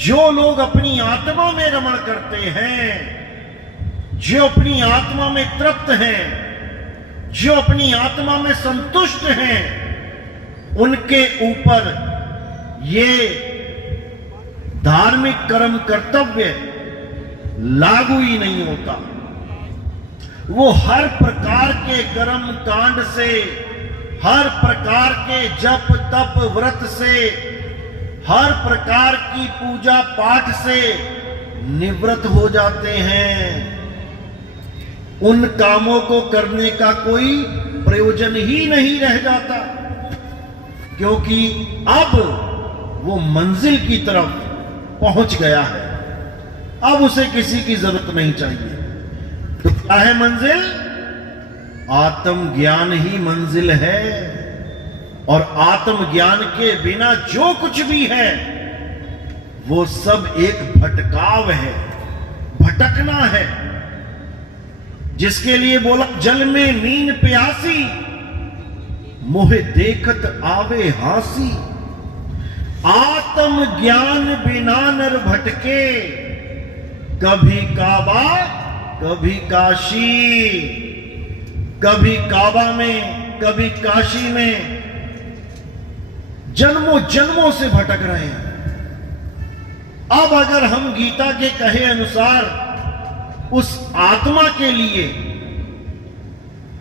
जो लोग अपनी आत्मा में रमण करते हैं, जो अपनी आत्मा में तृप्त हैं, जो अपनी आत्मा में संतुष्ट हैं, उनके ऊपर ये धार्मिक कर्म कर्तव्य लागू ही नहीं होता। वो हर प्रकार के कर्म कांड से, हर प्रकार के जप तप व्रत से, हर प्रकार की पूजा पाठ से निवृत्त हो जाते हैं। उन कामों को करने का कोई प्रयोजन ही नहीं रह जाता, क्योंकि अब वो मंजिल की तरफ पहुंच गया है। अब उसे किसी की जरूरत नहीं चाहिए। तो क्या है मंजिल? आत्मज्ञान ही मंजिल है। और आत्मज्ञान के बिना जो कुछ भी है वो सब एक भटकाव है, भटकना है। जिसके लिए बोला जल में मीन प्यासी, मोहे देखत आवे हासी। आत्म ज्ञान बिना नर भटके, कभी काबा कभी काशी। कभी काबा में कभी काशी में जन्मों जन्मों से भटक रहे हैं। अब अगर हम गीता के कहे अनुसार उस आत्मा के लिए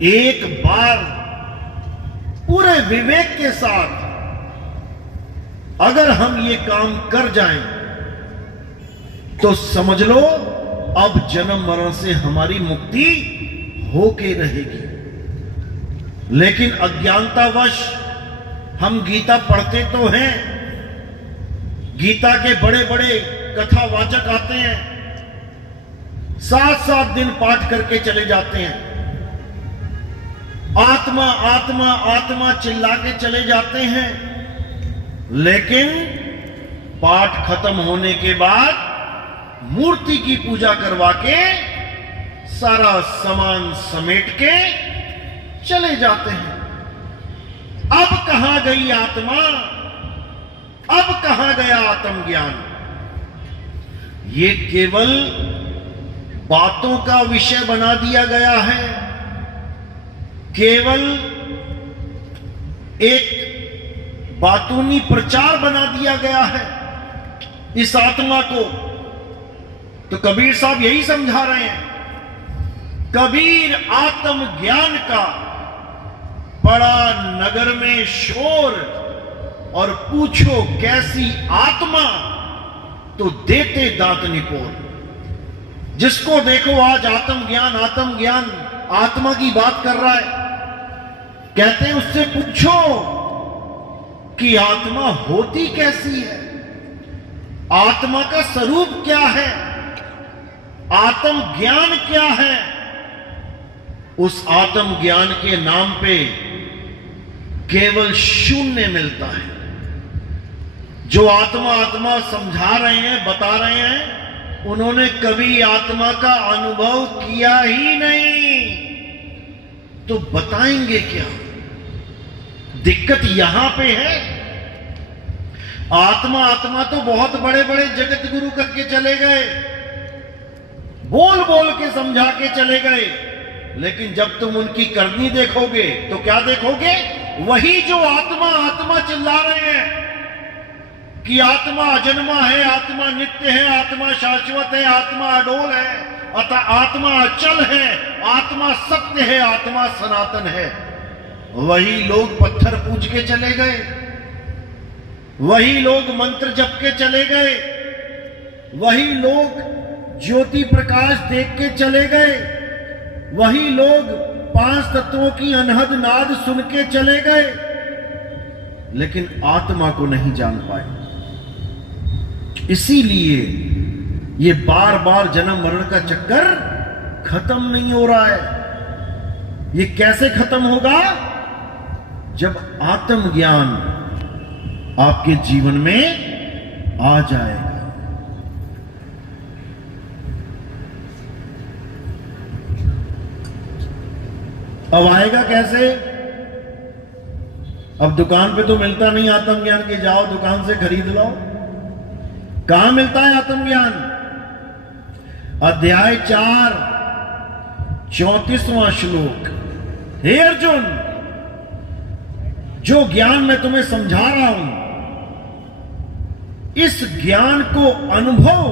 एक बार पूरे विवेक के साथ अगर हम ये काम कर जाएं, तो समझ लो अब जन्म मरण से हमारी मुक्ति होके रहेगी। लेकिन अज्ञानतावश हम गीता पढ़ते तो हैं, गीता के बड़े बड़े कथावाचक आते हैं, 7-7 दिन पाठ करके चले जाते हैं, आत्मा आत्मा आत्मा चिल्ला के चले जाते हैं। लेकिन पाठ खत्म होने के बाद मूर्ति की पूजा करवा के सारा सामान समेट के चले जाते हैं। अब कहां गई आत्मा? अब कहां गया आत्मज्ञान? ये केवल बातों का विषय बना दिया गया है, केवल एक बातूनी प्रचार बना दिया गया है इस आत्मा को। तो कबीर साहब यही समझा रहे हैं। कबीर आत्मज्ञान का बड़ा नगर में शोर, और पूछो कैसी आत्मा, तो देते दांत निपोर। जिसको देखो आज आत्मज्ञान आत्मज्ञान आत्मा की बात कर रहा है, कहते हैं उससे पूछो कि आत्मा होती कैसी है, आत्मा का स्वरूप क्या है, आत्म ज्ञान क्या है। उस आत्म ज्ञान के नाम पे केवल शून्य मिलता है। जो आत्मा आत्मा समझा रहे हैं, बता रहे हैं, उन्होंने कभी आत्मा का अनुभव किया ही नहीं, तो बताएंगे क्या? दिक्कत यहां पे है। आत्मा आत्मा तो बहुत बड़े बड़े जगत गुरु करके चले गए, बोल बोल के समझा के चले गए, लेकिन जब तुम उनकी करनी देखोगे तो क्या देखोगे? वही जो आत्मा आत्मा चिल्ला रहे हैं कि आत्मा अजन्मा है, आत्मा नित्य है, आत्मा शाश्वत है, आत्मा अडोल है, अतः आत्मा अचल है, आत्मा सत्य है, आत्मा सनातन है। वही लोग पत्थर पूज के चले गए, वही लोग मंत्र जप के चले गए, वही लोग ज्योति प्रकाश देख के चले गए, वही लोग 5 तत्वों की अनहद नाद सुन के चले गए, लेकिन आत्मा को नहीं जान पाए। इसीलिए ये बार बार जन्म मरण का चक्कर खत्म नहीं हो रहा है। ये कैसे खत्म होगा? जब आत्मज्ञान आपके जीवन में आ जाएगा। अब आएगा कैसे? अब दुकान पे तो मिलता नहीं आत्मज्ञान के, जाओ दुकान से खरीद लो। कहां मिलता है आत्मज्ञान? अध्याय 4 34वां श्लोक। हे अर्जुन, जो ज्ञान मैं तुम्हें समझा रहा हूं, इस ज्ञान को अनुभव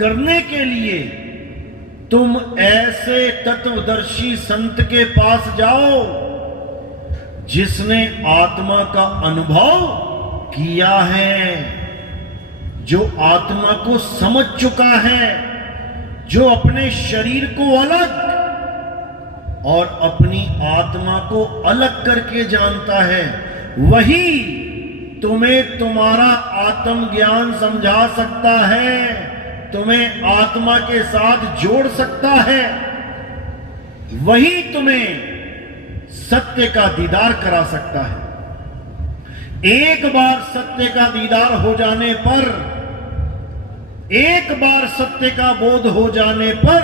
करने के लिए तुम ऐसे तत्वदर्शी संत के पास जाओ जिसने आत्मा का अनुभव किया है, जो आत्मा को समझ चुका है, जो अपने शरीर को अलग और अपनी आत्मा को अलग करके जानता है, वही तुम्हें तुम्हारा आत्मज्ञान समझा सकता है, तुम्हें आत्मा के साथ जोड़ सकता है, वही तुम्हें सत्य का दीदार करा सकता है। एक बार सत्य का दीदार हो जाने पर, एक बार सत्य का बोध हो जाने पर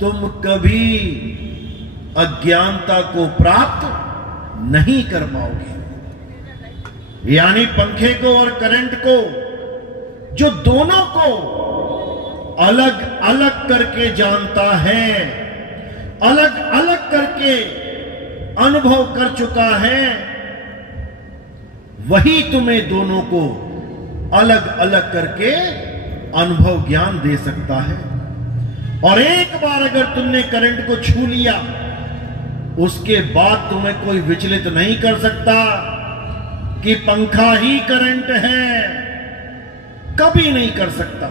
तुम कभी अज्ञानता को प्राप्त नहीं कर पाओगे। यानी पंखे को और करंट को, जो दोनों को अलग अलग करके जानता है, अलग अलग करके अनुभव कर चुका है, वही तुम्हें दोनों को अलग अलग करके अनुभव ज्ञान दे सकता है। और एक बार अगर तुमने करंट को छू लिया, उसके बाद तुम्हें कोई विचलित नहीं कर सकता कि पंखा ही करंट है, कभी नहीं कर सकता।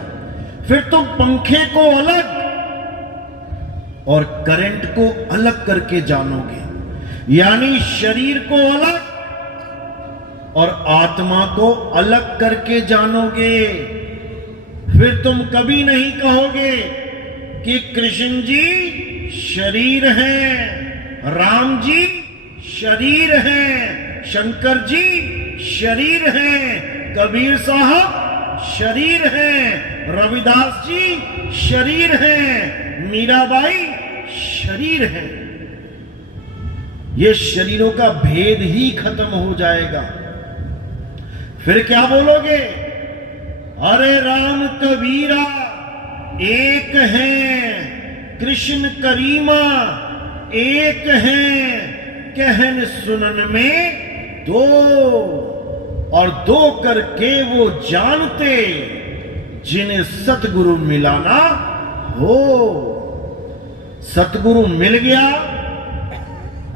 फिर तुम पंखे को अलग और करंट को अलग करके जानोगे, यानी शरीर को अलग और आत्मा को अलग करके जानोगे। फिर तुम कभी नहीं कहोगे कि कृष्ण जी शरीर हैं, राम जी शरीर हैं, शंकर जी शरीर हैं, कबीर साहब शरीर हैं, रविदास जी शरीर हैं, मीराबाई शरीर हैं। ये शरीरों का भेद ही खत्म हो जाएगा। फिर क्या बोलोगे? अरे राम कबीरा एक हैं, कृष्ण करीमा एक हैं, कहन सुनन में दो, और दो करके वो जानते जिन्हें सतगुरु मिलाना हो। सतगुरु मिल गया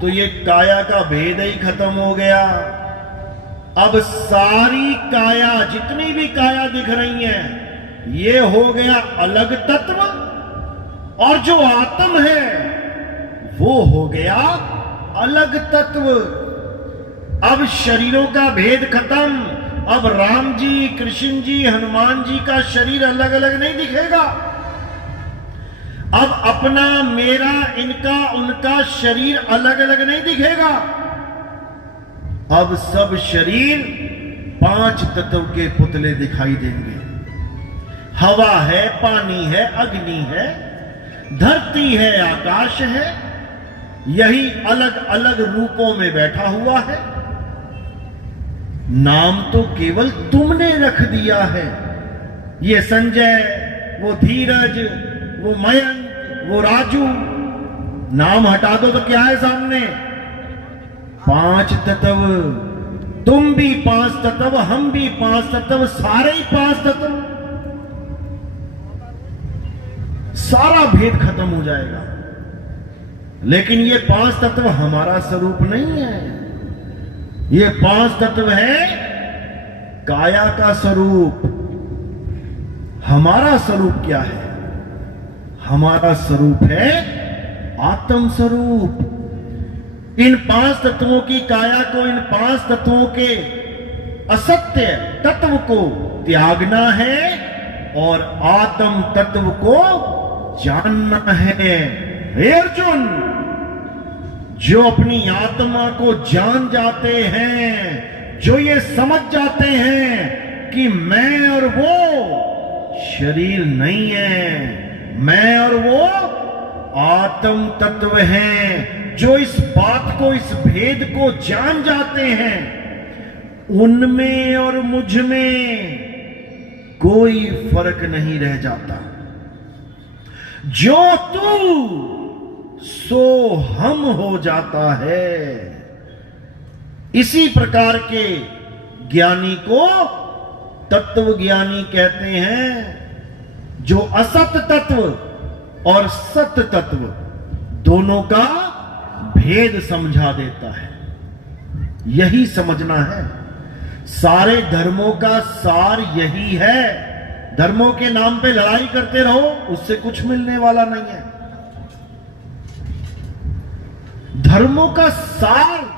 तो ये काया का भेद ही खत्म हो गया। अब सारी काया, जितनी भी काया दिख रही है, ये हो गया अलग तत्व, और जो आत्म है वो हो गया अलग तत्व। अब शरीरों का भेद खत्म। अब राम जी, कृष्ण जी, हनुमान जी का शरीर अलग अलग नहीं दिखेगा। अब अपना, मेरा, इनका, उनका शरीर अलग अलग नहीं दिखेगा। अब सब शरीर 5 तत्व के पुतले दिखाई देंगे। हवा है, पानी है, अग्नि है, धरती है, आकाश है, यही अलग अलग रूपों में बैठा हुआ है। नाम तो केवल तुमने रख दिया है। ये संजय, वो धीरज, वो मयंक, वो राजू, नाम हटा दो तो क्या है सामने? 5 तत्व। तुम भी 5 तत्व, हम भी 5 तत्व, सारे ही 5 तत्व। सारा भेद खत्म हो जाएगा। लेकिन ये 5 तत्व हमारा स्वरूप नहीं है। ये 5 तत्व है काया का स्वरूप। हमारा स्वरूप क्या है? हमारा स्वरूप है आत्म स्वरूप। इन 5 तत्वों की काया को, इन 5 तत्वों के असत्य तत्व को त्यागना है और आत्म तत्व को जानना है। हे अर्जुन, जो अपनी आत्मा को जान जाते हैं, जो ये समझ जाते हैं कि मैं और वो शरीर नहीं है, मैं और वो आत्म तत्व हैं, जो इस बात को, इस भेद को जान जाते हैं, उनमें और मुझ में कोई फर्क नहीं रह जाता। जो तू सो हम हो जाता है। इसी प्रकार के ज्ञानी को तत्व ज्ञानी कहते हैं, जो असत तत्व और सत तत्व दोनों का भेद समझा देता है। यही समझना है। सारे धर्मों का सार यही है। धर्मों के नाम पे लड़ाई करते रहो, उससे कुछ मिलने वाला नहीं है। धर्मों का सार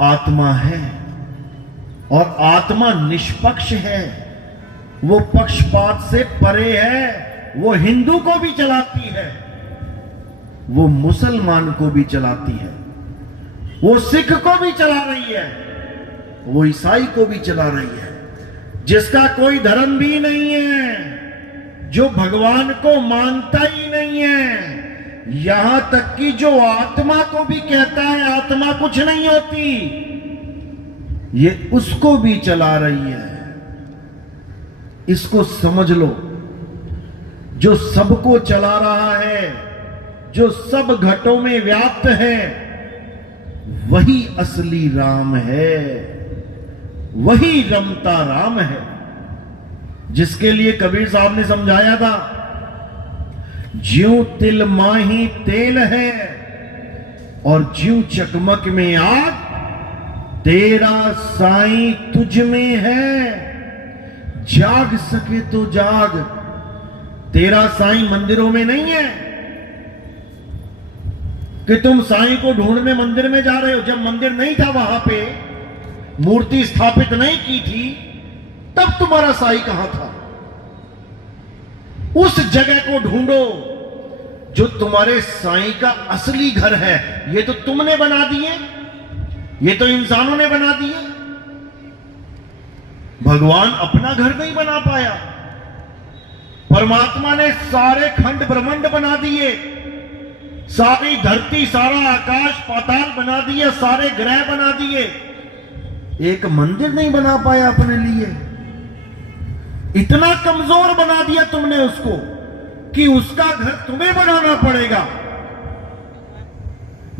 आत्मा है, और आत्मा निष्पक्ष है। वो पक्षपात से परे है। वो हिंदू को भी चलाती है, वो मुसलमान को भी चलाती है, वो सिख को भी चला रही है, वो ईसाई को भी चला रही है। जिसका कोई धर्म भी नहीं है, जो भगवान को मानता ही नहीं है, यहां तक कि जो आत्मा को भी कहता है आत्मा कुछ नहीं होती, ये उसको भी चला रही है। इसको समझ लो। जो सबको चला रहा है, जो सब घटों में व्याप्त है, वही असली राम है, वही रमता राम है। जिसके लिए कबीर साहब ने समझाया था, ज्यों तिल माही तेल है और ज्यों चकमक में आग, तेरा साईं तुझ में है, जाग सके तो जाग। तेरा साईं मंदिरों में नहीं है कि तुम साईं को ढूंढने मंदिर में जा रहे हो। जब मंदिर नहीं था, वहां पे मूर्ति स्थापित नहीं की थी, तब तुम्हारा साईं कहां था? उस जगह को ढूंढो जो तुम्हारे साईं का असली घर है। ये तो तुमने बना दिए, ये तो इंसानों ने बना दिए। भगवान अपना घर नहीं बना पाया। परमात्मा ने सारे खंड ब्रह्मांड बना दिए, सारी धरती, सारा आकाश पाताल बना दिए, सारे ग्रह बना दिए। एक मंदिर नहीं बना पाया अपने लिए। इतना कमजोर बना दिया तुमने उसको कि उसका घर तुम्हें बनाना पड़ेगा।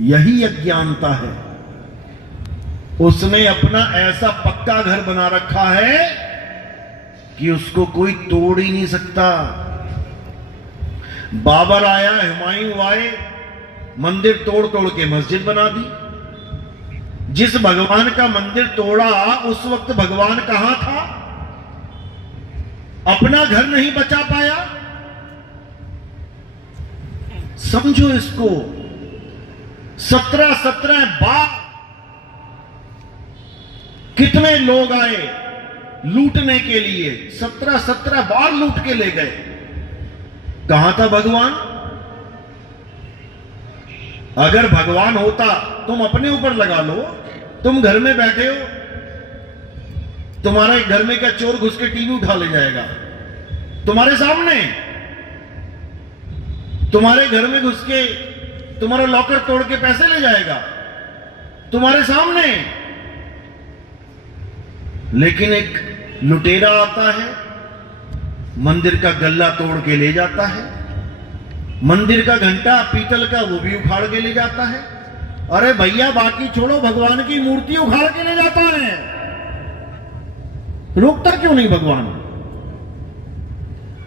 यही अज्ञानता है। उसने अपना ऐसा पक्का घर बना रखा है कि उसको कोई तोड़ ही नहीं सकता। बाबर आया, हुमायूं आए, मंदिर तोड़ तोड़ के मस्जिद बना दी। जिस भगवान का मंदिर तोड़ा, उस वक्त भगवान कहां था? अपना घर नहीं बचा पाया। समझो इसको। 17 बार कितने लोग आए लूटने के लिए, 17 बार लूट के ले गए। कहां था भगवान? अगर भगवान होता, तुम अपने ऊपर लगा लो। तुम घर में बैठे हो, तुम्हारे घर में क्या चोर घुस के टीवी उठा ले जाएगा? तुम्हारे सामने। तुम्हारे घर में घुस के तुम्हारा लॉकर तोड़ के पैसे ले जाएगा? तुम्हारे सामने। लेकिन एक लुटेरा आता है, मंदिर का गल्ला तोड़ के ले जाता है, मंदिर का घंटा पीतल का वो भी उखाड़ के ले जाता है। अरे भैया, बाकी छोड़ो, भगवान की मूर्ति उखाड़ के ले जाता है। रोकता क्यों नहीं भगवान?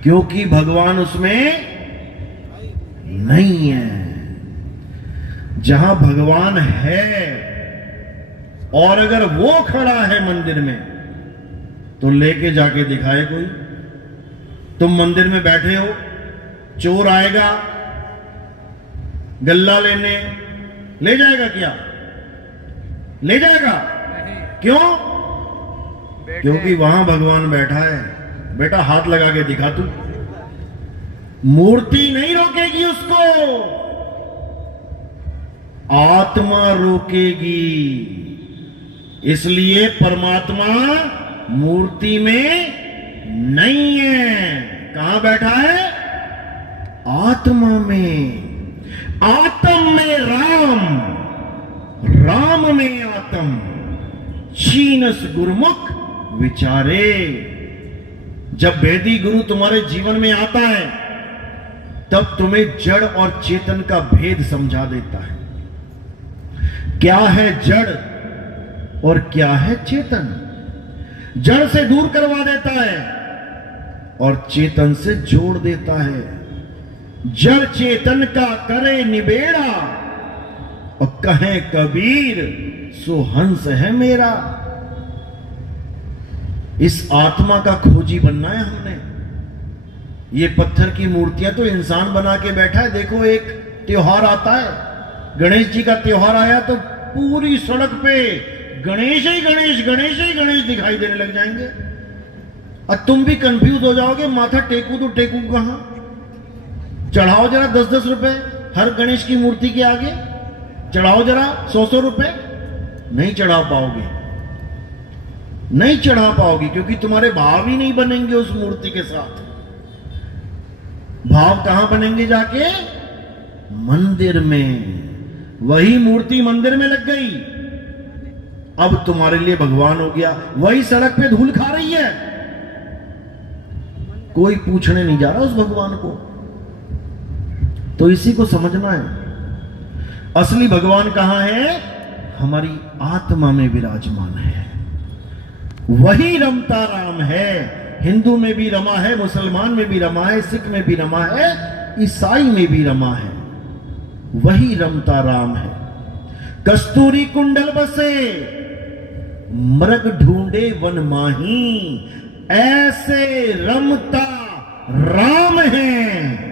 क्योंकि भगवान उसमें नहीं है। जहां भगवान है और अगर वो खड़ा है मंदिर में, तो लेके जाके दिखाए कोई। तुम मंदिर में बैठे हो, चोर आएगा गल्ला लेने, ले जाएगा क्या? ले जाएगा? क्यों? क्योंकि वहां भगवान बैठा है। बेटा हाथ लगा के दिखा तू। मूर्ति नहीं रोकेगी उसको, आत्मा रोकेगी। इसलिए परमात्मा मूर्ति में नहीं है। कहां बैठा है? आत्मा में। आत्म में राम, राम में आत्म। छीनस गुरमुख विचारे। जब वेदी गुरु तुम्हारे जीवन में आता है तब तुम्हें जड़ और चेतन का भेद समझा देता है। क्या है जड़ और क्या है चेतन। जड़ से दूर करवा देता है और चेतन से जोड़ देता है। जड़ चेतन का करे निबेड़ा और कहे कबीर सो हंस है मेरा। इस आत्मा का खोजी बनना है हमने। ये पत्थर की मूर्तियां तो इंसान बना के बैठा है। देखो एक त्योहार आता है, गणेश जी का त्योहार आया तो पूरी सड़क पे गणेश ही गणेश, गणेश ही गणेश दिखाई देने लग जाएंगे। और तुम भी कंफ्यूज हो जाओगे, माथा टेकू तो टेकू कहां। चढ़ाओ जरा 10-10 रुपए हर गणेश की मूर्ति के आगे, चढ़ाओ जरा 100-100 रुपए। नहीं चढ़ा पाओगे, नहीं चढ़ा पाओगे, क्योंकि तुम्हारे भाव ही नहीं बनेंगे उस मूर्ति के साथ। भाव कहां बनेंगे जाके? मंदिर में। वही मूर्ति मंदिर में लग गई, अब तुम्हारे लिए भगवान हो गया। वही सड़क पे धूल खा रही है, कोई पूछने नहीं जा रहा उस भगवान को। तो इसी को समझना है। असली भगवान कहां है? हमारी आत्मा में विराजमान है। वही रमता राम है। हिंदू में भी रमा है, मुसलमान में भी रमा है, सिख में भी रमा है, ईसाई में भी रमा है। वही रमता राम है। कस्तूरी कुंडल बसे मृग ढूंढे वन माही, ऐसे रमता राम है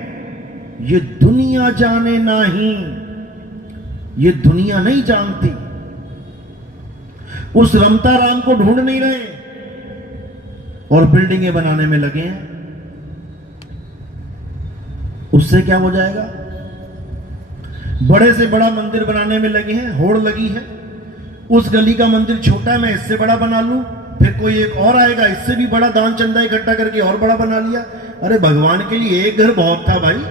ये दुनिया जाने नहीं। ये दुनिया नहीं जानती। उस रमता राम को ढूंढ नहीं रहे और बिल्डिंगें बनाने में लगे हैं। उससे क्या हो जाएगा? बड़े से बड़ा मंदिर बनाने में लगे हैं, होड़ लगी है। उस गली का मंदिर छोटा है, मैं इससे बड़ा बना लूं, फिर कोई एक और आएगा इससे भी बड़ा दान चंदा इकट्ठा करके और बड़ा बना लिया। अरे भगवान के लिए एक घर बहुत था भाई,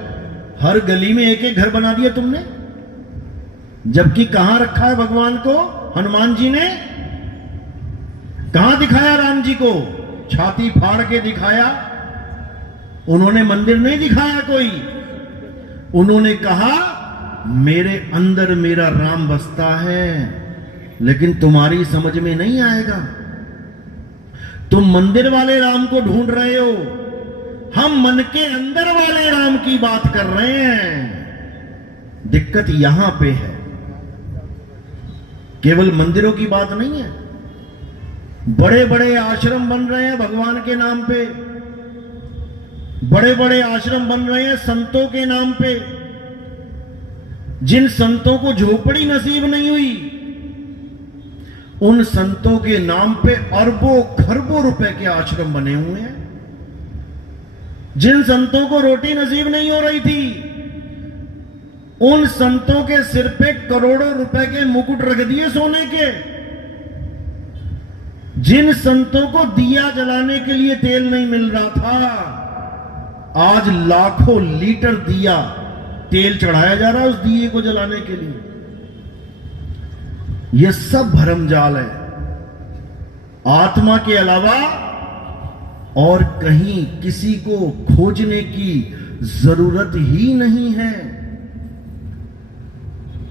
हर गली में एक एक घर बना दिया तुमने। जबकि कहां रखा है भगवान को? हनुमान जी ने कहां दिखाया? राम जी को छाती फाड़ के दिखाया। उन्होंने मंदिर नहीं दिखाया कोई, उन्होंने कहा मेरे अंदर मेरा राम बसता है। लेकिन तुम्हारी समझ में नहीं आएगा, तुम मंदिर वाले राम को ढूंढ रहे हो, हम मन के अंदर वाले राम की बात कर रहे हैं। दिक्कत यहां पे है। केवल मंदिरों की बात नहीं है, बड़े बड़े आश्रम बन रहे हैं भगवान के नाम पे। बड़े बड़े आश्रम बन रहे हैं संतों के नाम पे। जिन संतों को झोपड़ी नसीब नहीं हुई, उन संतों के नाम पे अरबों खरबों रुपए के आश्रम बने हुए हैं। जिन संतों को रोटी नसीब नहीं हो रही थी, उन संतों के सिर पे करोड़ों रुपए के मुकुट रख दिए सोने के। जिन संतों को दिया जलाने के लिए तेल नहीं मिल रहा था, आज लाखों लीटर दिया तेल चढ़ाया जा रहा है उस दिए को जलाने के लिए। यह सब भरमजाल है। आत्मा के अलावा और कहीं किसी को खोजने की जरूरत ही नहीं है।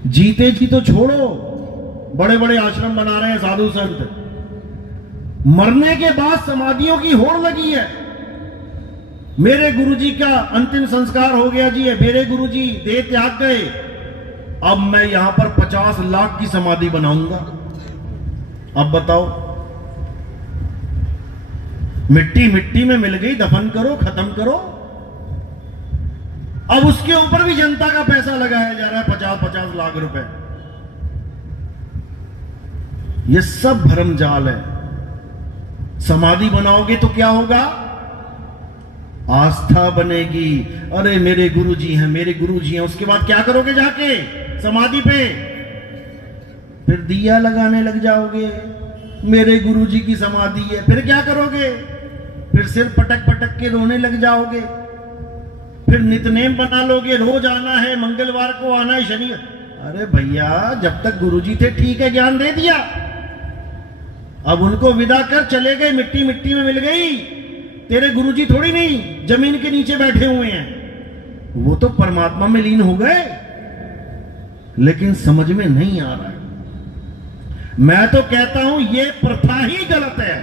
जीते जी तो छोड़ो, बड़े बड़े आश्रम बना रहे हैं साधु संत, मरने के बाद समाधियों की होड़ लगी है। मेरे गुरुजी का अंतिम संस्कार हो गया जी, मेरे गुरुजी देह त्याग गए, अब मैं यहां पर 50 लाख की समाधि बनाऊंगा। अब बताओ, मिट्टी मिट्टी में मिल गई, दफन करो, खत्म करो। अब उसके ऊपर भी जनता का पैसा लगाया जा रहा है, 50-50 लाख रुपए। यह सब भरमजाल है। समाधि बनाओगे तो क्या होगा? आस्था बनेगी। अरे मेरे गुरुजी हैं, मेरे गुरुजी हैं। उसके बाद क्या करोगे जाके समाधि पे? फिर दिया लगाने लग जाओगे, मेरे गुरुजी की समाधि है। फिर क्या करोगे? फिर सिर पटक पटक के रोने लग जाओगे। फिर नितनेम बना लोगे, रोज आना है, मंगलवार को आना है, शनि। अरे भैया, जब तक गुरुजी थे ठीक है, ज्ञान दे दिया, अब उनको विदा कर चले गए, मिट्टी मिट्टी में मिल गई। तेरे गुरुजी थोड़ी नहीं जमीन के नीचे बैठे हुए हैं, वो तो परमात्मा में लीन हो गए, लेकिन समझ में नहीं आ रहा है। मैं तो कहता हूं ये प्रथा ही गलत है,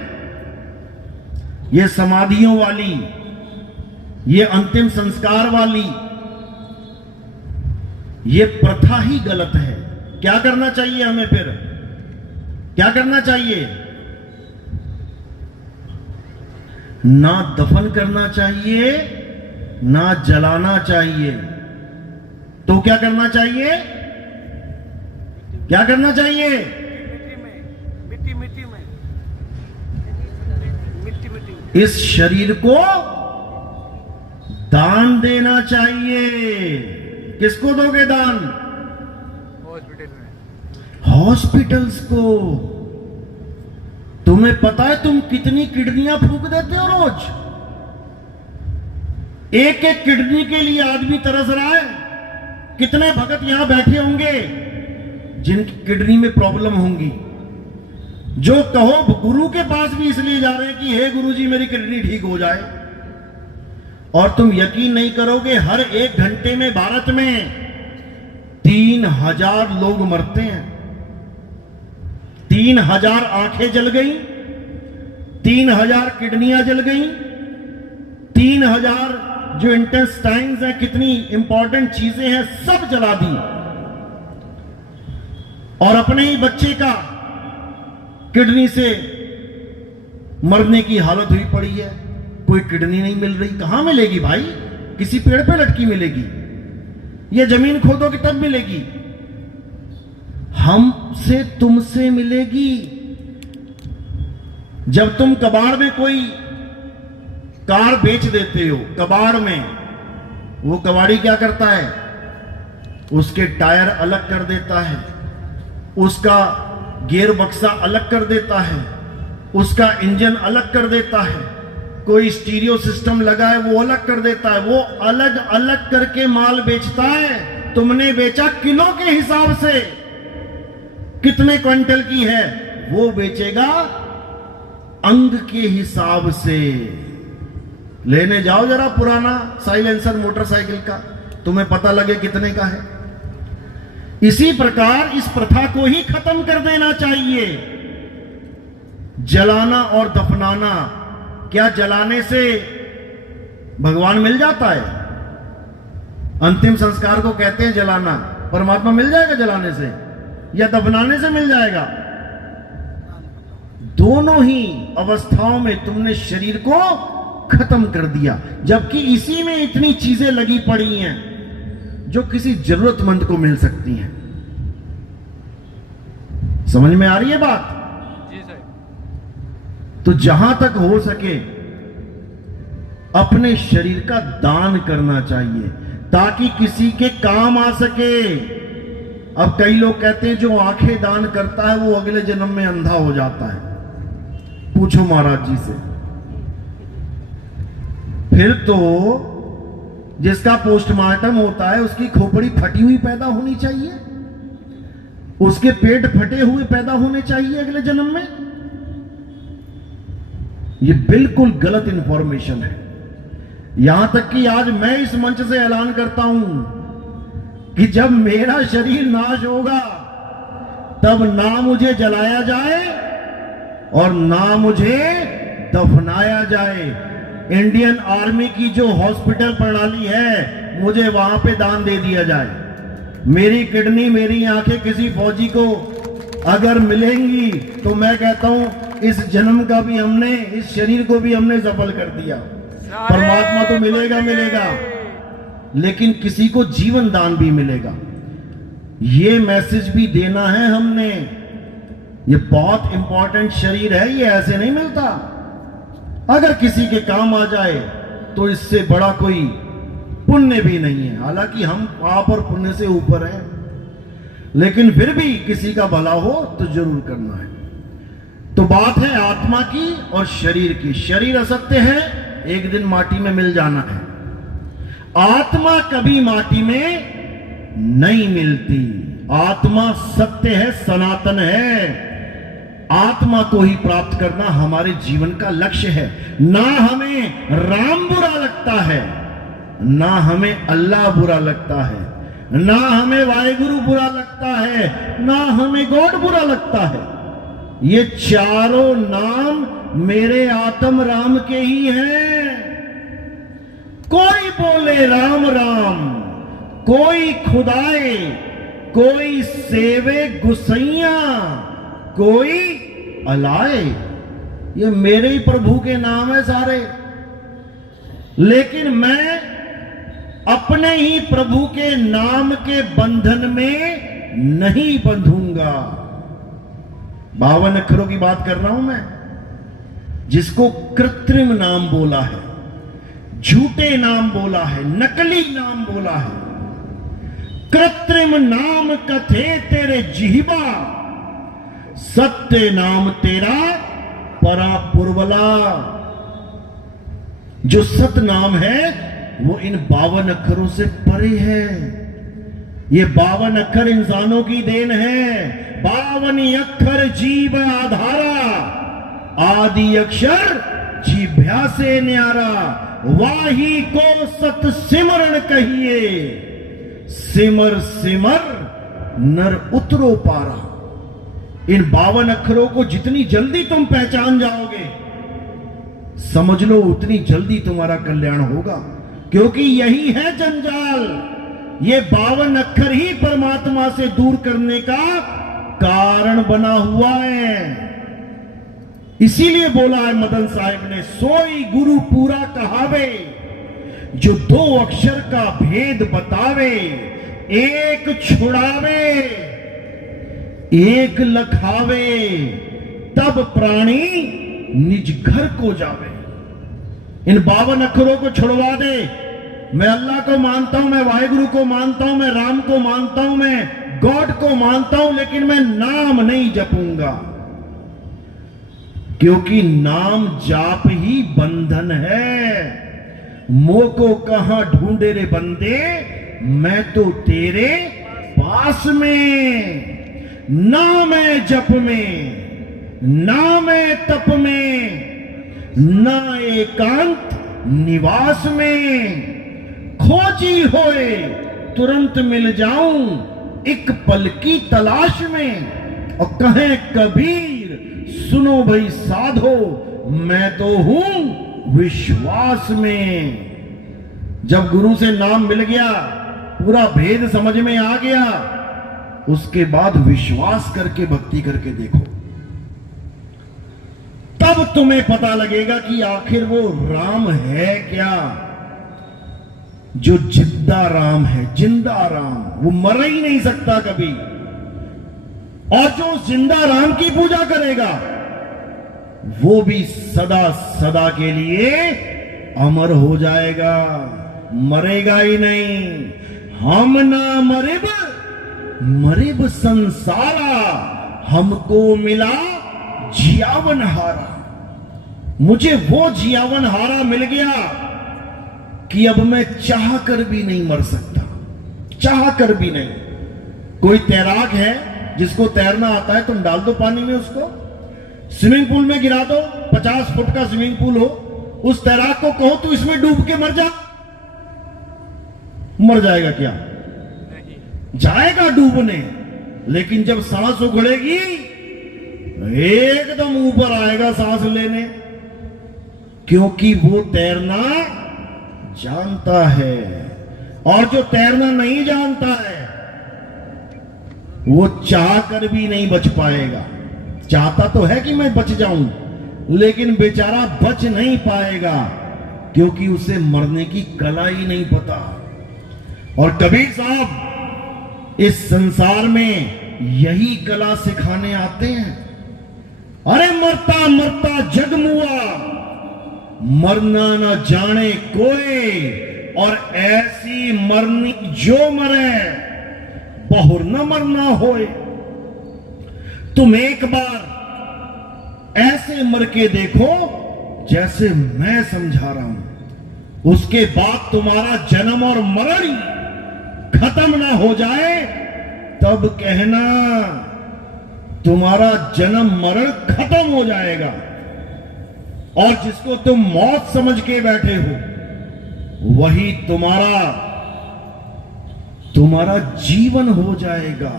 ये समाधियों वाली, ये अंतिम संस्कार वाली, ये प्रथा ही गलत है। क्या करना चाहिए हमें फिर? क्या करना चाहिए? ना दफन करना चाहिए, ना जलाना चाहिए। तो क्या करना चाहिए? क्या करना चाहिए? मिट्टी में इस शरीर को दान देना चाहिए। किसको दोगे दान? हॉस्पिटल में, हॉस्पिटल्स को। तुम्हें पता है तुम कितनी किडनियां फूंक देते हो रोज? एक एक किडनी के लिए आदमी तरस रहा है। कितने भगत यहां बैठे होंगे जिनकी किडनी में प्रॉब्लम होंगी, जो कहो गुरु के पास भी इसलिए जा रहे हैं कि हे गुरुजी मेरी किडनी ठीक हो जाए। और तुम यकीन नहीं करोगे, हर 1 घंटे में भारत में 3000 लोग मरते हैं। 3000 आंखें जल गई, 3000 किडनियां जल गई, 3000 जो इंटेस्टाइन्स हैं, कितनी इंपॉर्टेंट चीजें हैं, सब जला दी। और अपने ही बच्चे का किडनी से मरने की हालत हुई पड़ी है। कोई किडनी नहीं मिल रही। कहां मिलेगी भाई? किसी पेड़ पे लटकी मिलेगी, ये जमीन खोदोगे तब मिलेगी। हमसे तुमसे मिलेगी। जब तुम कबाड़ में कोई कार बेच देते हो, कबाड़ में, वो कबाड़ी क्या करता है? उसके टायर अलग कर देता है, उसका गियर बक्सा अलग कर देता है, उसका इंजन अलग कर देता है, कोई स्टीरियो सिस्टम लगा है वो अलग कर देता है। वो अलग अलग करके माल बेचता है। तुमने बेचा किलो के हिसाब से, कितने क्विंटल की है, वो बेचेगा अंग के हिसाब से। लेने जाओ जरा पुराना साइलेंसर मोटरसाइकिल का, तुम्हें पता लगे कितने का है। इसी प्रकार इस प्रथा को ही खत्म कर देना चाहिए। जलाना और दफनाना, क्या जलाने से भगवान मिल जाता है? अंतिम संस्कार को कहते हैं जलाना। परमात्मा मिल जाएगा जलाने से या दफनाने से मिल जाएगा? दोनों ही अवस्थाओं में तुमने शरीर को खत्म कर दिया, जबकि इसी में इतनी चीजें लगी पड़ी हैं जो किसी जरूरतमंद को मिल सकती हैं। समझ में आ रही है बात? जी सर। तो जहां तक हो सके अपने शरीर का दान करना चाहिए ताकि किसी के काम आ सके। अब कई लोग कहते हैं जो आंखें दान करता है वो अगले जन्म में अंधा हो जाता है। पूछो महाराज जी से। फिर तो जिसका पोस्टमार्टम होता है उसकी खोपड़ी फटी हुई पैदा होनी चाहिए, उसके पेट फटे हुए पैदा होने चाहिए अगले जन्म में। यह बिल्कुल गलत इंफॉर्मेशन है। यहां तक कि आज मैं इस मंच से ऐलान करता हूं कि जब मेरा शरीर नाश होगा तब ना मुझे जलाया जाए और ना मुझे दफनाया जाए। इंडियन आर्मी की जो हॉस्पिटल प्रणाली है मुझे वहां पे दान दे दिया जाए। मेरी किडनी, मेरी आंखें किसी फौजी को अगर मिलेंगी तो मैं कहता हूं इस जन्म का भी हमने, इस शरीर को भी हमने सफल कर दिया। परमात्मा तो मिलेगा मिलेगा, लेकिन किसी को जीवन दान भी मिलेगा। ये मैसेज भी देना है हमने। ये बहुत इंपॉर्टेंट शरीर है, ये ऐसे नहीं मिलता। अगर किसी के काम आ जाए तो इससे बड़ा कोई पुण्य भी नहीं है। हालांकि हम पाप और पुण्य से ऊपर हैं, लेकिन फिर भी किसी का भला हो तो जरूर करना है। तो बात है आत्मा की और शरीर की। शरीर असत्य है, एक दिन माटी में मिल जाना है। आत्मा कभी माटी में नहीं मिलती। आत्मा सत्य है, सनातन है। आत्मा को ही प्राप्त करना हमारे जीवन का लक्ष्य है। ना हमें राम बुरा लगता है, ना हमें अल्लाह बुरा लगता है, ना हमें वाहेगुरु बुरा लगता है, ना हमें गॉड बुरा लगता है। ये चारों नाम मेरे आत्म राम के ही हैं। कोई बोले राम राम, कोई खुदाए, कोई सेवे गुसैया, कोई अलाए। ये मेरे ही प्रभु के नाम है सारे, लेकिन मैं अपने ही प्रभु के नाम के बंधन में नहीं बंधूंगा। 52 अक्षरों की बात कर रहा हूं मैं, जिसको कृत्रिम नाम बोला है, झूठे नाम बोला है, नकली नाम बोला है। कृत्रिम नाम कथे तेरे जिह्वा, सत्य नाम तेरा परा पुरवला। जो सत नाम है वो इन 52 अक्षरों से परे है। ये 52 अक्षर इंसानों की देन है। 52 अक्षर जीव आधारा, आदि अक्षर जीभ्या से न्यारा। वाही को सत सिमरण कहिए, सिमर सिमर नर उतरो पारा। इन 52 अक्षरों को जितनी जल्दी तुम पहचान जाओगे, समझ लो उतनी जल्दी तुम्हारा कल्याण होगा, क्योंकि यही है जंजाल। ये 52 अक्षर ही परमात्मा से दूर करने का कारण बना हुआ है। इसीलिए बोला है मदन साहब ने, सोई गुरु पूरा कहावे, जो 2 अक्षर का भेद बतावे। एक छुड़ावे, एक लखावे, तब प्राणी निज घर को जावे। इन 52 अक्षरों को छुड़वा दे। मैं अल्लाह को मानता हूं, मैं वाहेगुरु को मानता हूं, मैं राम को मानता हूं, मैं गॉड को मानता हूं, लेकिन मैं नाम नहीं जपूंगा, क्योंकि नाम जाप ही बंधन है। मोह को कहां ढूंढे रे बंदे, मैं तो तेरे पास में। ना मैं जप में, ना मैं तप में, ना एकांत निवास में। खोजी होए तुरंत मिल जाऊं, एक पल की तलाश में। और कहें कबीर सुनो भाई साधो, मैं तो हूं विश्वास में। जब गुरु से नाम मिल गया, पूरा भेद समझ में आ गया, उसके बाद विश्वास करके भक्ति करके देखो, तब तुम्हें पता लगेगा कि आखिर वो राम है क्या। जो जिंदा राम है, जिंदा राम, वो मर ही नहीं सकता कभी। और जो जिंदा राम की पूजा करेगा, वो भी सदा सदा के लिए अमर हो जाएगा, मरेगा ही नहीं। हम ना मरिब, मरिब संसारा, हमको मिला जियावन हारा। मुझे वो जियावन हारा मिल गया कि अब मैं चाह कर भी नहीं मर सकता, चाह कर भी नहीं। कोई तैराक है जिसको तैरना आता है, तुम डाल दो पानी में उसको, स्विमिंग पूल में गिरा दो, 50 फुट का स्विमिंग पूल हो, उस तैराक को कहो तू इसमें डूब के मर जा, मर जाएगा क्या? नहीं। जाएगा डूबने, लेकिन जब सांस उखड़ेगी एकदम ऊपर आएगा सांस लेने, क्योंकि वो तैरना जानता है। और जो तैरना नहीं जानता है, वो चाह कर भी नहीं बच पाएगा। चाहता तो है कि मैं बच जाऊं, लेकिन बेचारा बच नहीं पाएगा, क्योंकि उसे मरने की कला ही नहीं पता। और कबीर साहब इस संसार में यही कला सिखाने आते हैं। अरे मरता मरता जगमुआ, मरना न जाने कोई, और ऐसी मरनी जो मरे बहुर न मरना होए। तुम एक बार ऐसे मर के देखो जैसे मैं समझा रहा हूं, उसके बाद तुम्हारा जन्म और मरण खत्म ना हो जाए, तब कहना तुम्हारा जन्म मरण खत्म हो जाएगा और जिसको तुम मौत समझ के बैठे हो वही तुम्हारा जीवन हो जाएगा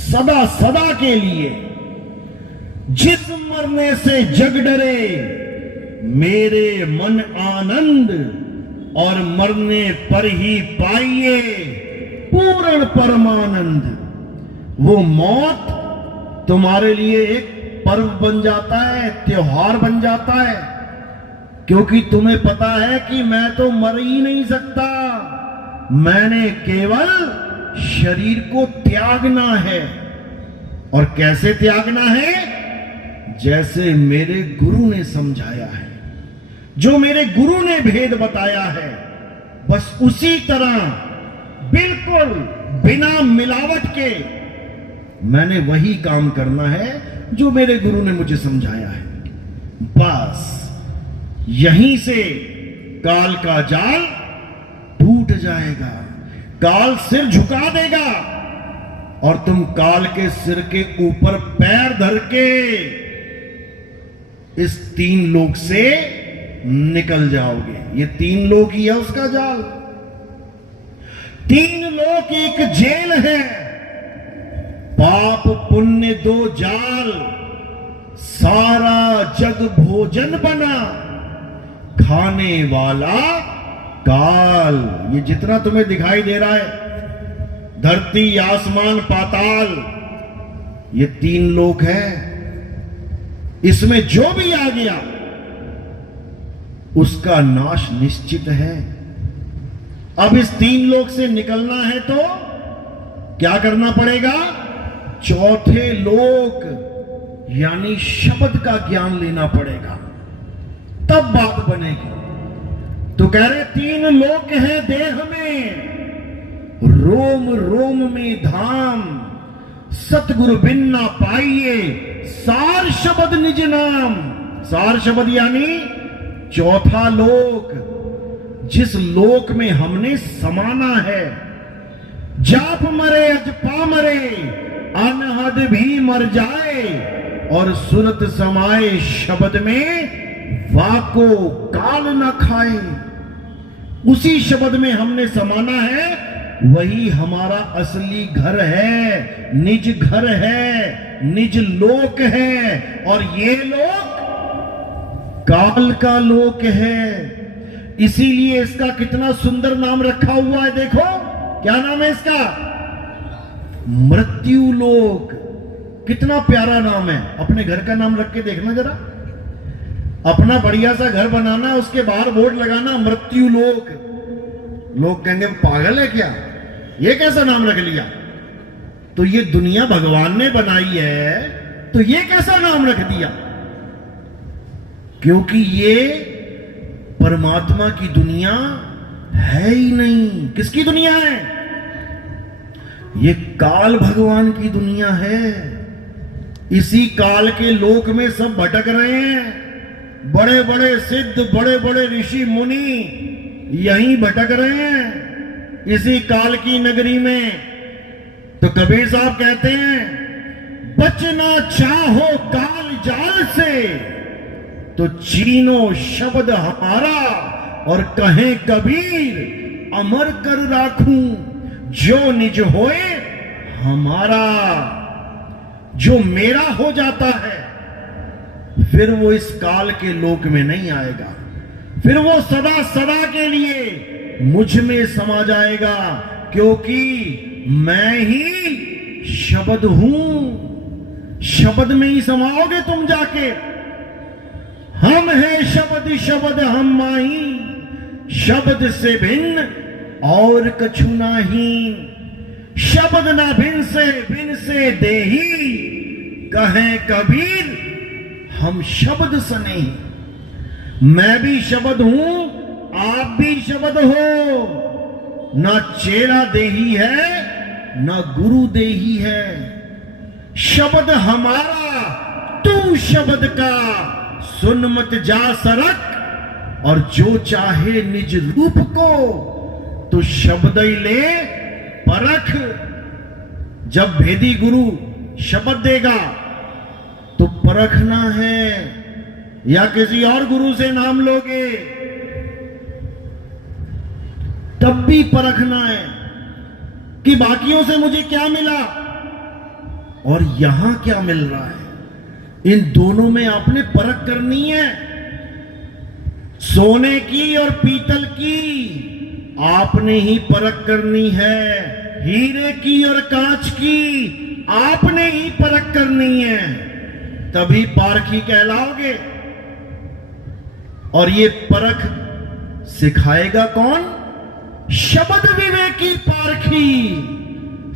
सदा सदा के लिए। जिस मरने से जग डरे मेरे मन आनंद और मरने पर ही पाइए पूर्ण परमानंद। वो मौत तुम्हारे लिए एक पर्व बन जाता है, त्योहार बन जाता है, क्योंकि तुम्हें पता है कि मैं तो मर ही नहीं सकता, मैंने केवल शरीर को त्यागना है। और कैसे त्यागना है? जैसे मेरे गुरु ने समझाया है, जो मेरे गुरु ने भेद बताया है, बस उसी तरह बिल्कुल बिना मिलावट के मैंने वही काम करना है जो मेरे गुरु ने मुझे समझाया है। बस यहीं से काल का जाल टूट जाएगा, काल सिर झुका देगा और तुम काल के सिर के ऊपर पैर धर के इस 3 लोक से निकल जाओगे। ये 3 लोक ही है उसका जाल। 3 लोक एक जेल है, पाप पुण्य 2 जाल, सारा जग भोजन बना, खाने वाला काल। ये जितना तुम्हें दिखाई दे रहा है, धरती आसमान पाताल, ये 3 लोक है। इसमें जो भी आ गया उसका नाश निश्चित है। अब इस 3 लोक से निकलना है तो क्या करना पड़ेगा? 4थे लोक यानी शब्द का ज्ञान लेना पड़ेगा, तब बात बनेगी। तो कह रहे 3 लोक हैं देह में, रोम रोम में धाम, सतगुरु बिन ना पाइए सार शब्द निज नाम। सार शब्द यानी 4था लोक, जिस लोक में हमने समाना है। जाप मरे अजपा मरे, अनहद भी मर जाए, और सुरत समाए शब्द में वाको काल न खाए। उसी शब्द में हमने समाना है, वही हमारा असली घर है, निज घर है, निज लोक है। और ये लोक काल का लोक है। इसीलिए इसका कितना सुंदर नाम रखा हुआ है, देखो क्या नाम है इसका? मृत्यु लोक। कितना प्यारा नाम है। अपने घर का नाम रख के देखना जरा, अपना बढ़िया सा घर बनाना, उसके बाहर बोर्ड लगाना मृत्यु लोक। लोग कहेंगे पागल है क्या, ये कैसा नाम रख लिया? तो ये दुनिया भगवान ने बनाई है, तो ये कैसा नाम रख दिया? क्योंकि ये परमात्मा की दुनिया है ही नहीं। किसकी दुनिया है? ये काल भगवान की दुनिया है। इसी काल के लोक में सब भटक रहे हैं। बड़े बड़े सिद्ध, बड़े बड़े ऋषि मुनि यहीं भटक रहे हैं, इसी काल की नगरी में। तो कबीर साहब कहते हैं, बचना चाहो काल जाल से, तो चीनो शब्द हमारा, और कहें कबीर अमर कर राखूं, जो निज होए हमारा। जो मेरा हो जाता है फिर वो इस काल के लोक में नहीं आएगा, फिर वो सदा सदा के लिए मुझ में समा जाएगा, क्योंकि मैं ही शब्द हूं। शब्द में ही समाओगे तुम जाके। हम हैं शब्द, शब्द हम माही, शब्द से भिन्न और कछु नाही। शब्द ना भिन्न से देही, कहें कबीर हम शब्द सने। मैं भी शब्द हूं, आप भी शब्द हो। ना चेला देही है, ना गुरु देही है। शब्द हमारा, तू शब्द का, सुन मत जा सरक। और जो चाहे निज रूप को, तो शब्द ही ले परख। जब भेदी गुरु शब्द देगा तो परखना है या किसी और गुरु से नाम लोगे तब भी परखना है कि बाकियों से मुझे क्या मिला और यहां क्या मिल रहा है। इन दोनों में आपने परख करनी है। सोने की और पीतल की आपने ही परख करनी है, हीरे की और कांच की आपने ही परख करनी है, तभी पारखी कहलाओगे। और ये परख सिखाएगा कौन? शब्द विवेकी पारखी,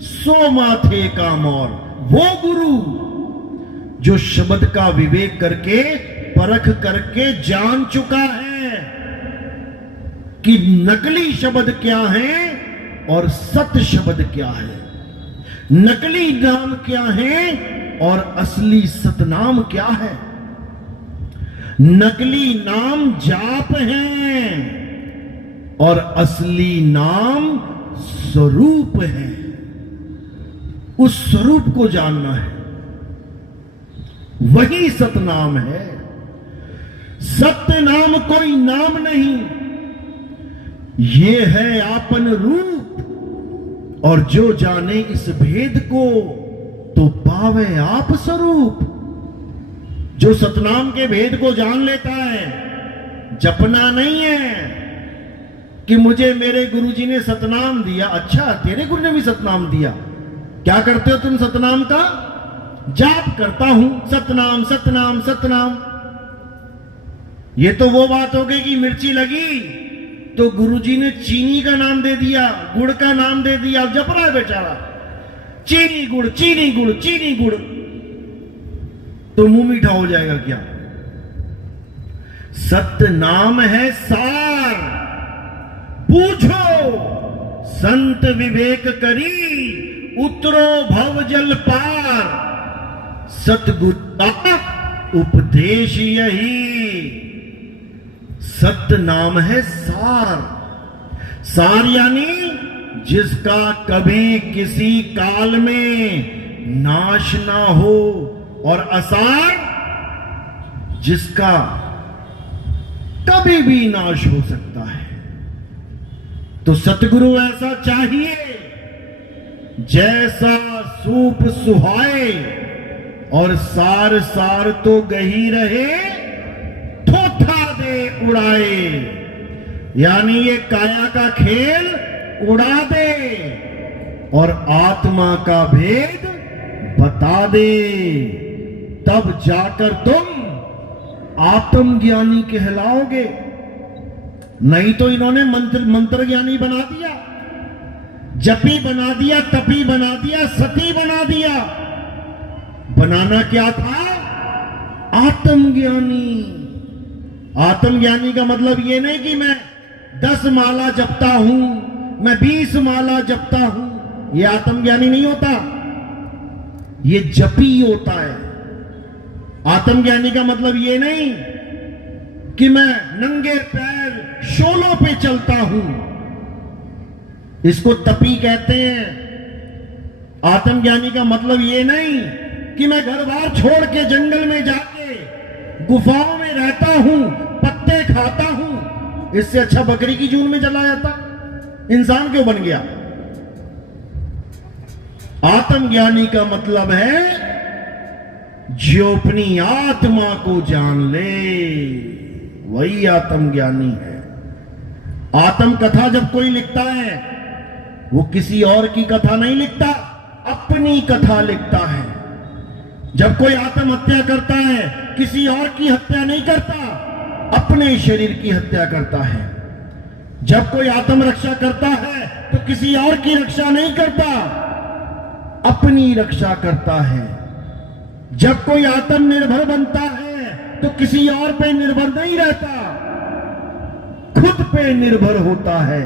सो माथे का मोर, वो गुरु जो शब्द का विवेक करके परख करके जान चुका है कि नकली शब्द क्या है और सत्य शब्द क्या है, नकली नाम क्या है और असली सतनाम क्या है। नकली नाम जाप है और असली नाम स्वरूप है। उस स्वरूप को जानना है, वही सतनाम है। सत्य नाम कोई नाम नहीं, ये है आपन रूप। और जो जाने इस भेद को तो पावे आप स्वरूप। जो सतनाम के भेद को जान लेता है, जपना नहीं है कि मुझे मेरे गुरुजी ने सतनाम दिया। अच्छा, तेरे गुरु ने भी सतनाम दिया, क्या करते हो तुम सतनाम का? जाप करता हूं, सतनाम सतनाम सतनाम। ये तो वो बात हो गई कि मिर्ची लगी तो गुरुजी ने चीनी का नाम दे दिया, गुड़ का नाम दे दिया, अब जप रहा है बेचारा, चीनी गुड़ चीनी गुड़ चीनी गुड़। तो मुंह मीठा हो जाएगा क्या? सत्य नाम है सार, पूछो संत विवेक करी, उतरो भव जल पार। सतगुरु का उपदेश यही। सत्य नाम है सार। सार यानी जिसका कभी किसी काल में नाश ना हो, और असार जिसका कभी भी नाश हो सकता है। तो सतगुरु ऐसा चाहिए जैसा सूप सुहाए और सार सार तो गही रहे, थोथा दे उड़ाए। यानी ये काया का खेल उड़ा दे और आत्मा का भेद बता दे, तब जाकर तुम आत्मज्ञानी कहलाओगे। नहीं तो इन्होंने मंत्र ज्ञानी बना दिया, जपी बना दिया, तपी बना दिया, सती बना दिया। बनाना क्या था? आत्मज्ञानी। आत्मज्ञानी का मतलब ये नहीं कि मैं 10 माला जपता हूं, मैं 20 माला जपता हूं, ये आत्मज्ञानी नहीं होता, ये जपी होता है। आत्मज्ञानी का मतलब ये नहीं कि मैं नंगे पैर शोलों पे चलता हूं, इसको तपी कहते हैं। आत्मज्ञानी का मतलब ये नहीं कि मैं घर बार छोड़ के जंगल में जाके गुफाओं में रहता हूं, पत्ते खाता हूं, इससे अच्छा बकरी की जून में चला जाता, इंसान क्यों बन गया। आत्मज्ञानी का मतलब है जो अपनी आत्मा को जान ले, वही आत्मज्ञानी है। आत्म कथा जब कोई लिखता है वो किसी और की कथा नहीं लिखता, अपनी कथा लिखता है। जब कोई आत्महत्या करता है किसी और की हत्या नहीं करता, अपने शरीर की हत्या करता है। जब कोई आत्मरक्षा करता है तो किसी और की रक्षा नहीं करता, अपनी रक्षा करता है। जब कोई आत्मनिर्भर बनता है तो किसी और पे निर्भर नहीं रहता, खुद पे निर्भर होता है।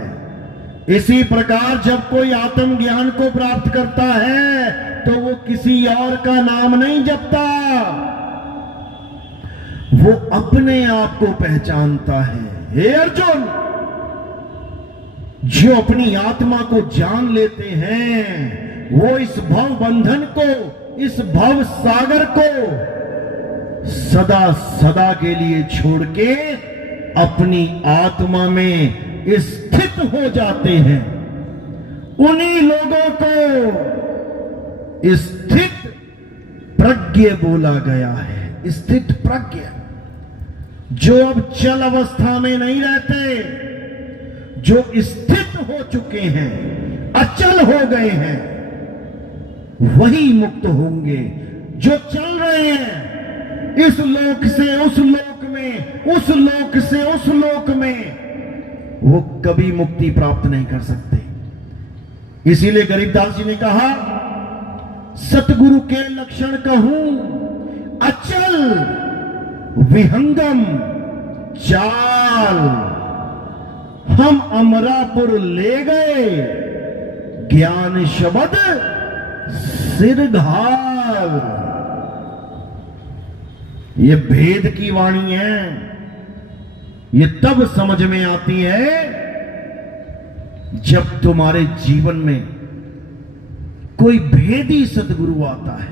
इसी प्रकार जब कोई आत्मज्ञान को प्राप्त करता है तो वो किसी और का नाम नहीं जपता, वो अपने आप को पहचानता है। हे अर्जुन, जो अपनी आत्मा को जान लेते हैं वो इस भव बंधन को, इस भव सागर को सदा सदा के लिए छोड़ के अपनी आत्मा में स्थित हो जाते हैं। उन्हीं लोगों को स्थित प्रज्ञ बोला गया है। स्थित प्रज्ञ जो अब चल अवस्था में नहीं रहते, जो स्थित हो चुके हैं, अचल हो गए हैं, वही मुक्त होंगे। जो चल रहे हैं इस लोक से उस लोक में, उस लोक से उस लोक में, वो कभी मुक्ति प्राप्त नहीं कर सकते। इसीलिए गरीबदास जी ने कहा, सतगुरु के लक्षण कहूं अचल विहंगम चाल, हम अमरापुर ले गए ज्ञान शब्द सिर घाल। ये भेद की वाणी है। ये तब समझ में आती है जब तुम्हारे जीवन में कोई भेदी सतगुरु आता है,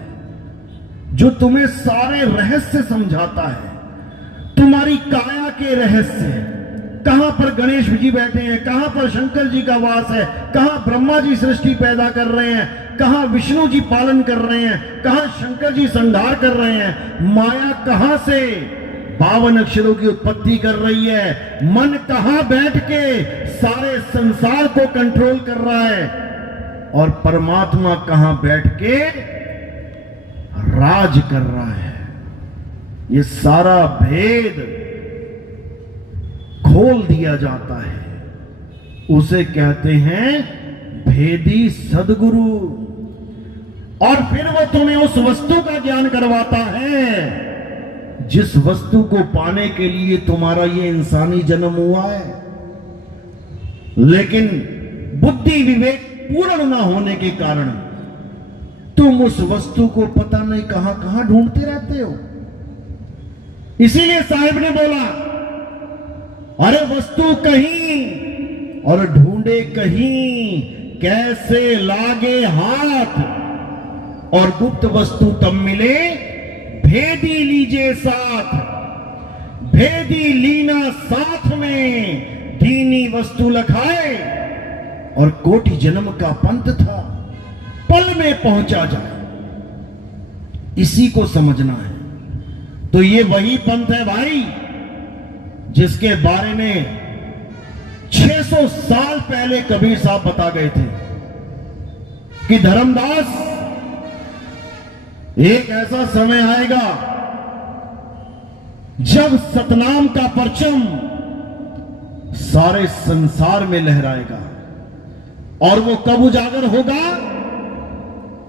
जो तुम्हें सारे रहस्य समझाता है, तुम्हारी काया के रहस्य, कहां पर गणेश जी बैठे हैं, कहां पर शंकर जी का वास है, कहां ब्रह्मा जी सृष्टि पैदा कर रहे हैं, कहां विष्णु जी पालन कर रहे हैं, कहां शंकर जी संहार कर रहे हैं, माया कहां से 52 अक्षरों की उत्पत्ति कर रही है, मन कहां बैठ के सारे संसार को कंट्रोल कर रहा है, और परमात्मा कहां बैठ के राज कर रहा है। ये सारा भेद खोल दिया जाता है। उसे कहते हैं भेदी सदगुरु। और फिर वो तुम्हें उस वस्तु का ज्ञान करवाता है जिस वस्तु को पाने के लिए तुम्हारा ये इंसानी जन्म हुआ है। लेकिन बुद्धि विवेक पूर्ण ना होने के कारण तुम उस वस्तु को पता नहीं कहां कहां ढूंढते रहते हो। इसीलिए साहिब ने बोला, अरे वस्तु कहीं और ढूंढे कहीं, कैसे लागे हाथ, और गुप्त वस्तु तब मिले भेदी लीजे साथ। भेदी लीना साथ में, दीनी वस्तु लखाए, और कोटि जन्म का पंथ था, पल में पहुंचा जाए। इसी को समझना है। तो ये वही पंथ है भाई जिसके बारे में 600 साल पहले कबीर साहब बता गए थे कि धर्मदास, एक ऐसा समय आएगा जब सतनाम का परचम सारे संसार में लहराएगा। और वो कब उजागर होगा?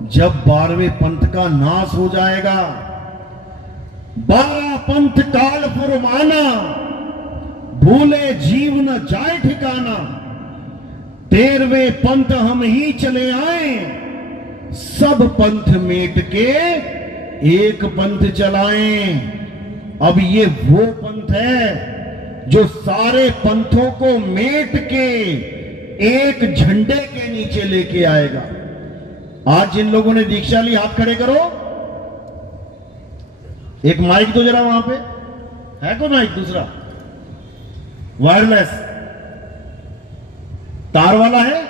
जब 12वें पंथ का नाश हो जाएगा। 12 पंथ काल फुरमाना, भूले जीव न जाए ठिकाना। 13वें पंथ हम ही चले आए, सब पंथ मेट के एक पंथ चलाएं। अब ये वो पंथ है जो सारे पंथों को मेट के एक झंडे के नीचे लेके आएगा। आज जिन लोगों ने दीक्षा ली, हाथ खड़े करो। एक माइक तो जरा वहां पे है, कोई माइक दूसरा वायरलेस तार वाला है?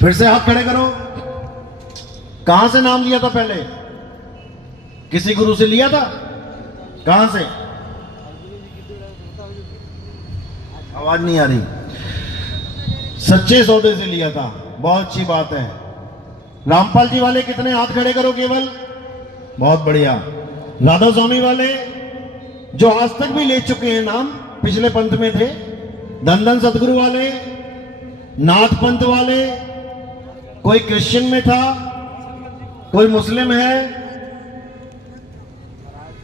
फिर से हाथ खड़े करो। कहां से नाम लिया था पहले? किसी गुरु से लिया था? कहां से? आवाज नहीं आ रही। सच्चे सौदे से लिया था। बहुत अच्छी बात है। रामपाल जी वाले कितने हाथ खड़े करो केवल? बहुत बढ़िया। राधा स्वामी वाले जो आज तक भी ले चुके हैं नाम, पिछले पंथ में थे। धन सतगुरु वाले, नाथ पंथ वाले, कोई क्रिश्चियन में था, कोई मुस्लिम है,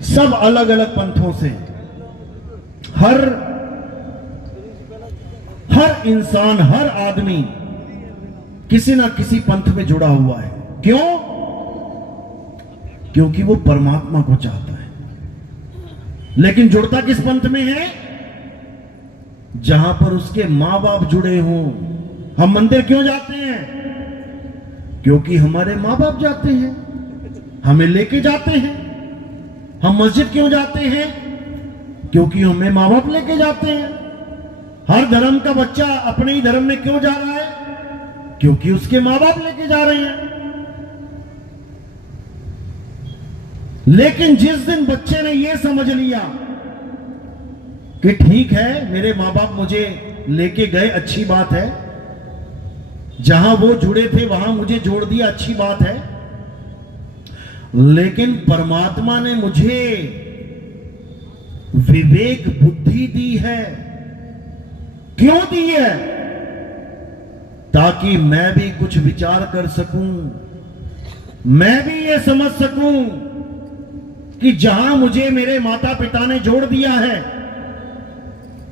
सब अलग अलग पंथों से। हर इंसान, हर आदमी किसी ना किसी पंथ में जुड़ा हुआ है। क्यों? क्योंकि वो परमात्मा को चाहता है। लेकिन जुड़ता किस पंथ में है? जहां पर उसके मां बाप जुड़े हों। हम मंदिर क्यों जाते हैं? क्योंकि हमारे माँ बाप जाते हैं, हमें लेके जाते हैं। हम मस्जिद क्यों जाते हैं? क्योंकि हमें माँ बाप लेके जाते हैं। हर धर्म का बच्चा अपने ही धर्म में क्यों जा रहा है? क्योंकि उसके माँ बाप लेके जा रहे हैं। लेकिन जिस दिन बच्चे ने यह समझ लिया कि ठीक है, मेरे माँ बाप मुझे लेके गए, अच्छी बात है, जहां वो जुड़े थे वहां मुझे जोड़ दिया, अच्छी बात है, लेकिन परमात्मा ने मुझे विवेक बुद्धि दी है। क्यों दी है? ताकि मैं भी कुछ विचार कर सकूं, मैं भी ये समझ सकूं कि जहां मुझे मेरे माता पिता ने जोड़ दिया है,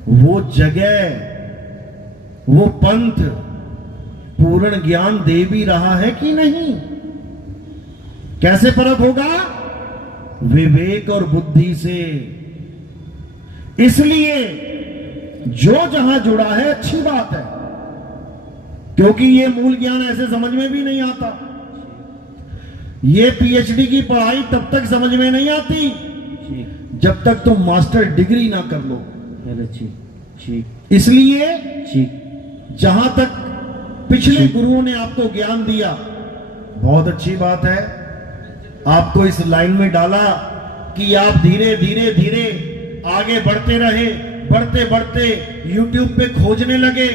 वो जगह, वो पंथ पूर्ण ज्ञान दे भी रहा है कि नहीं। कैसे परख होगा? विवेक और बुद्धि से। इसलिए जो जहां जुड़ा है अच्छी बात है, क्योंकि ये मूल ज्ञान ऐसे समझ में भी नहीं आता। ये पीएचडी की पढ़ाई तब तक समझ में नहीं आती जब तक तुम मास्टर डिग्री ना कर लो। इसलिए जहां तक पिछले गुरुओं ने आपको ज्ञान दिया, बहुत अच्छी बात है, आपको इस लाइन में डाला कि आप धीरे धीरे धीरे आगे बढ़ते रहे। बढ़ते बढ़ते YouTube पे खोजने लगे,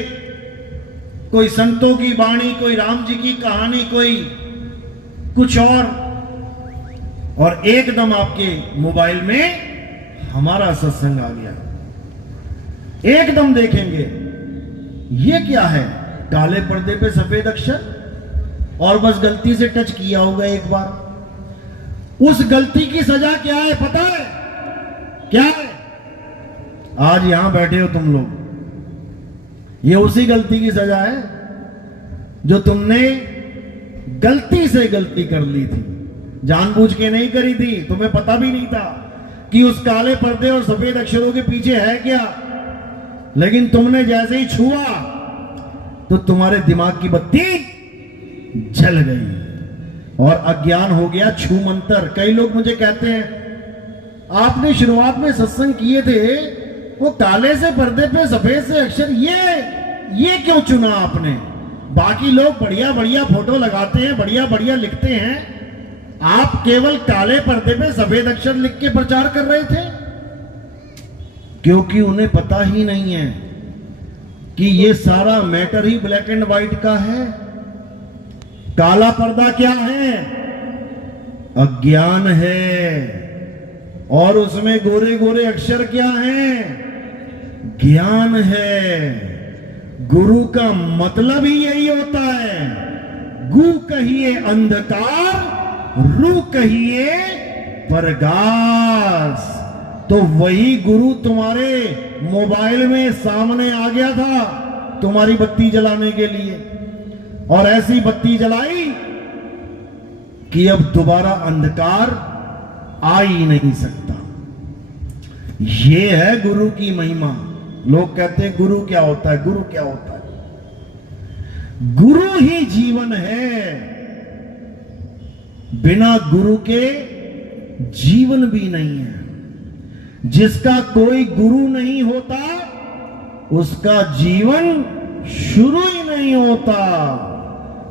कोई संतों की वाणी, कोई राम जी की कहानी, कोई कुछ और एकदम आपके मोबाइल में हमारा सत्संग आ गया। एकदम देखेंगे ये क्या है, काले पर्दे पे सफेद अक्षर, और बस गलती से टच किया होगा एक बार। उस गलती की सजा क्या है पता है? क्या है? आज यहां बैठे हो तुम लोग, ये उसी गलती की सजा है जो तुमने गलती से गलती कर ली थी, जानबूझ के नहीं करी थी। तुम्हें पता भी नहीं था कि उस काले पर्दे और सफेद अक्षरों के पीछे है क्या, लेकिन तुमने जैसे ही छुआ तो तुम्हारे दिमाग की बत्ती जल गई और अज्ञान हो गया छू मंतर। कई लोग मुझे कहते हैं, आपने शुरुआत में सत्संग किए थे, वो काले से पर्दे पे सफेद से अक्षर, ये क्यों चुना आपने? बाकी लोग बढ़िया बढ़िया फोटो लगाते हैं, बढ़िया बढ़िया लिखते हैं, आप केवल काले पर्दे पे सफेद अक्षर लिख के प्रचार कर रहे थे। क्योंकि उन्हें पता ही नहीं है कि ये सारा matter he black and white का है। काला पर्दा क्या है? अज्ञान है। और उसमें गोरे गोरे अक्षर क्या हैं? ज्ञान है। गुरु का मतलब ही यही होता है। गु कहिए अंधकार, रू कहिए प्रकाश। तो वही गुरु तुम्हारे मोबाइल में सामने आ गया था तुम्हारी बत्ती जलाने के लिए, और ऐसी बत्ती जलाई कि अब दोबारा अंधकार आ ही नहीं सकता। ये है गुरु की महिमा। लोग कहते हैं गुरु क्या होता है, गुरु क्या होता है? गुरु ही जीवन है। बिना गुरु के जीवन भी नहीं है। जिसका कोई गुरु नहीं होता उसका जीवन शुरू ही नहीं होता,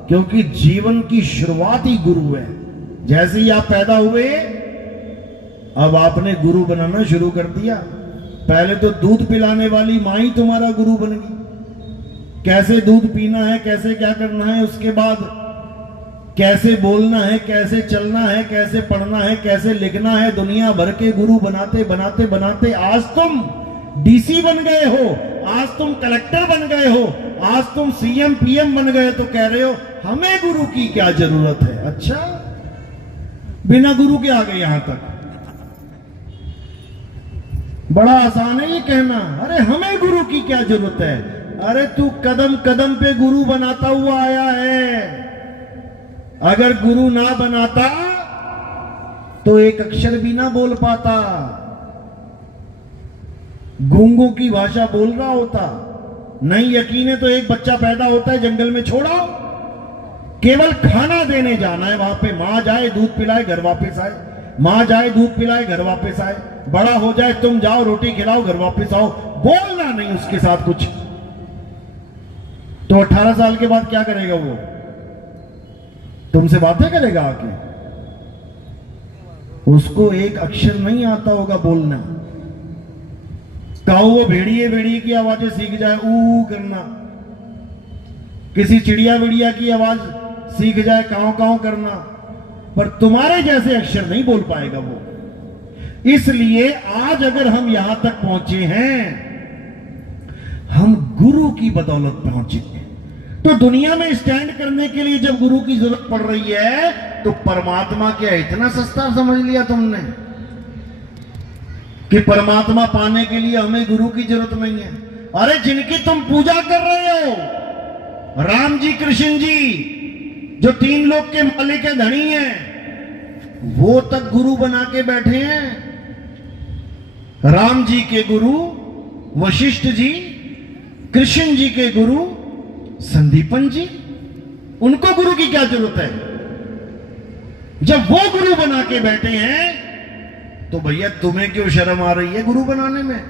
क्योंकि जीवन की शुरुआत ही गुरु है। जैसे ही आप पैदा हुए, अब आपने गुरु बनाना शुरू कर दिया। पहले तो दूध पिलाने वाली मां ही तुम्हारा गुरु बन गई। कैसे दूध पीना है, कैसे क्या करना है, उसके बाद कैसे बोलना है, कैसे चलना है, कैसे पढ़ना है, कैसे लिखना है, दुनिया भर के गुरु बनाते बनाते बनाते आज तुम डीसी बन गए हो, आज तुम कलेक्टर बन गए हो, आज तुम सीएम पीएम बन गए, तो कह रहे हो हमें गुरु की क्या जरूरत है। अच्छा, बिना गुरु के आ गए यहां तक। बड़ा आसान है ये कहना, अरे हमें गुरु की क्या जरूरत है। अरे तू कदम कदम पे गुरु बनाता हुआ आया है। अगर गुरु ना बनाता तो एक अक्षर भी ना बोल पाता, गूंगों की भाषा बोल रहा होता। नहीं यकीन है तो एक बच्चा पैदा होता है, जंगल में छोड़ो, केवल खाना देने जाना है वहां पे। माँ जाए दूध पिलाए घर वापस आए, माँ जाए दूध पिलाए घर वापस आए, बड़ा हो जाए तुम जाओ रोटी खिलाओ घर वापस आओ, बोलना नहीं उसके साथ कुछ। तो 18 साल के बाद क्या करेगा वो? तुमसे बातें करेगा आके? उसको एक अक्षर नहीं आता होगा बोलना। काऊ वो भेड़िए भेड़िए की आवाजें सीख जाए, ऊ करना, किसी चिड़िया विड़िया की आवाज सीख जाए, काऊ काऊ करना, पर तुम्हारे जैसे अक्षर नहीं बोल पाएगा वो। इसलिए आज अगर हम यहां तक पहुंचे हैं, हम गुरु की बदौलत पहुंचे हैं। तो दुनिया में स्टैंड करने के लिए जब गुरु की जरूरत पड़ रही है, तो परमात्मा क्या इतना सस्ता समझ लिया तुमने कि परमात्मा पाने के लिए हमें गुरु की जरूरत नहीं है? अरे जिनकी तुम पूजा कर रहे हो, राम जी कृष्ण जी जो 3 लोक के मालिक के धनी हैं, वो तक गुरु बना के बैठे हैं। राम जी के गुरु वशिष्ठ जी, कृष्ण जी के गुरु संदीपन जी, उनको गुरु की क्या जरूरत है? जब वो गुरु बना के बैठे हैं तो भैया तुम्हें क्यों शर्म आ रही है गुरु बनाने में?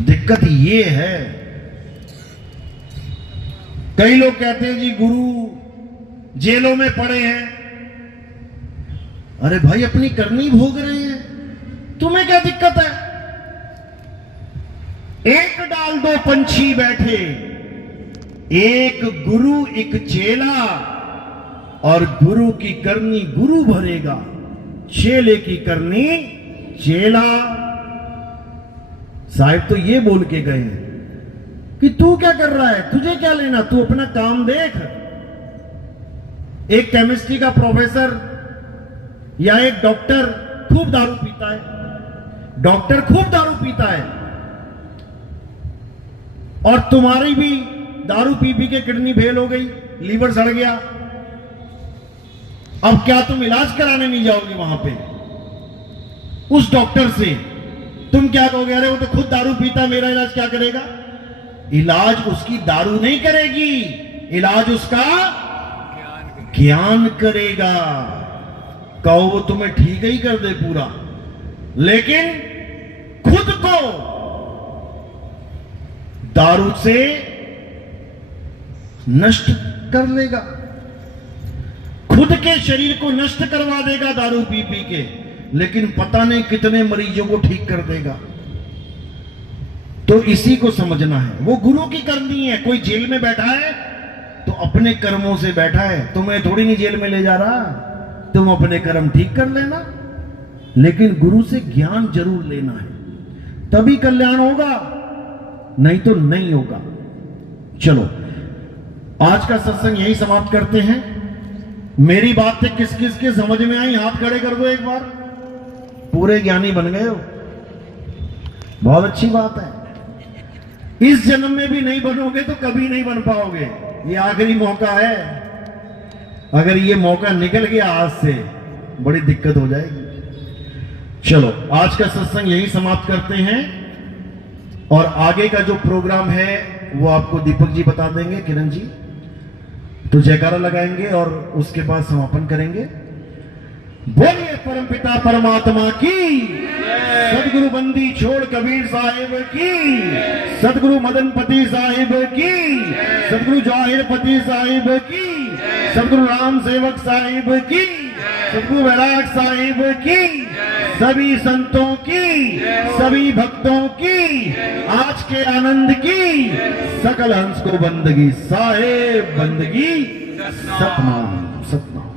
दिक्कत ये है, कई लोग कहते हैं जी गुरु जेलों में पड़े हैं। अरे भाई अपनी करनी भोग रहे हैं, तुम्हें क्या दिक्कत है? एक डाल दो पंछी बैठे, एक गुरु एक चेला, और गुरु की करनी गुरु भरेगा, चेले की करनी चेला। साहिब तो ये बोल के गए कि तू क्या कर रहा है, तुझे क्या लेना, तू अपना काम देख। एक केमिस्ट्री का प्रोफेसर या एक डॉक्टर खूब दारू पीता है, डॉक्टर खूब दारू पीता है, और तुम्हारी भी दारू पी पी के किडनी फेल हो गई, लीवर सड़ गया। अब क्या तुम इलाज कराने नहीं जाओगे वहां पे उस डॉक्टर से? तुम क्या कहोगे? अरे वो तो खुद दारू पीता, मेरा इलाज क्या करेगा? इलाज उसकी दारू नहीं करेगी, इलाज उसका ज्ञान करेगा। कहो वो तुम्हें ठीक ही कर दे पूरा, लेकिन खुद को दारू से नष्ट कर लेगा, खुद के शरीर को नष्ट करवा देगा दारू पी पी के, लेकिन पता नहीं कितने मरीजों को ठीक कर देगा। तो इसी को समझना है, वो गुरु की करनी है। कोई जेल में बैठा है तो अपने कर्मों से बैठा है, तुम्हें थोड़ी नहीं जेल में ले जा रहा, तुम अपने कर्म ठीक कर लेना, लेकिन गुरु से ज्ञान जरूर लेना है, तभी कल्याण होगा, नहीं तो नहीं होगा। चलो आज का सत्संग यही समाप्त करते हैं। मेरी बातें किस किस के समझ में आई, हाथ खड़े कर दो एक बार। पूरे ज्ञानी बन गए हो, बहुत अच्छी बात है। इस जन्म में भी नहीं बनोगे तो कभी नहीं बन पाओगे, ये आखिरी मौका है। अगर ये मौका निकल गया हाथ से, बड़ी दिक्कत हो जाएगी। चलो आज का सत्संग यही समाप्त करते हैं, और आगे का जो प्रोग्राम है वो आपको दीपक जी बता देंगे, किरण जी। तो जयकारा लगाएंगे और उसके बाद समापन करेंगे। बोलिए परमपिता परमात्मा की, सदगुरु बंदी छोड़ कबीर साहिब की, सदगुरु मदनपति साहिब की, सदगुरु जाहिरपति साहिब की, सदगुरु राम सेवक साहिब की, सदगुरु वैराग साहिब की, सभी संतों की, सभी भक्तों की, आज के आनंद की, सकल हंस को बंदगी साहेब बंदगी। सतनाम सतनाम।